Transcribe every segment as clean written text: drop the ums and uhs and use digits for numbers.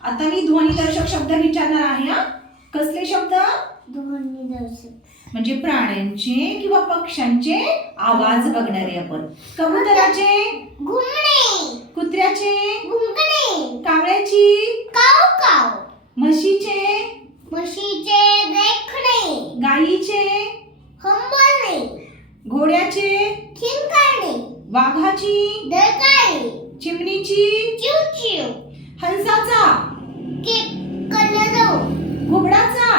आता मी ध्वनिदर्शक शब्द विचारणार आहे हा. कसले शब्द? ध्वनिदर्शक म्हणजे प्राण्यांचे किंवा पक्ष्यांचे आवाज बघणारे आपण. कबुतराचे, घुमणे, कुत्र्याचे, भुंकणे, कावळ्याची, काव काव, म्हशीचे, म्हशीचे देखणे, गायीचे, हंबरणे, घोड्याचे, खिंकारणे, वाघाची, डरकाळी, चिमणीची, चिवचिव, हंसाचा, कलरव, घुबडाचा,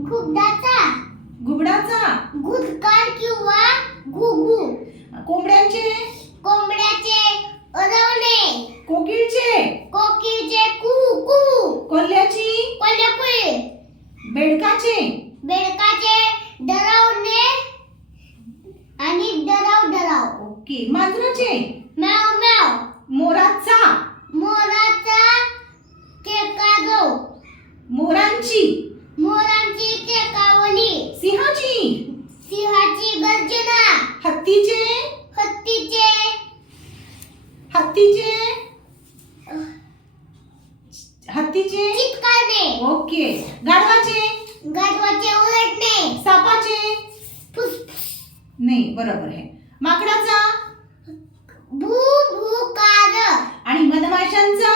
घुबडाचा, घुबडाचा, घुदकार किंवा घुघू, कोंबड्यांचे, कोंबड्याचे अरवणे, कोकिळचे, कोकिलचे कुहू कुहू, कोल्ह्याची, कोल्हेकुळे, बेडकाचे, बेडकाचे डरावणे आणि डराव डराव, ओके, मांजराचे, म्याव म्याव, मोराचा, मोराचा केकागव, मोरांची, मोरांची केकावली, सिंहाची, सिंहाची गर्जना, हत्तीचे, हत्तीचे हत्तीचे, हत्तीचे, चित्कारणे, ओके, गाढवाचे, गाढवाचे ओरडणे, सापाचे, फुसफुस, नाही बरोबर आहे, माकडाचा भू भूकार आणि मधमाशांचा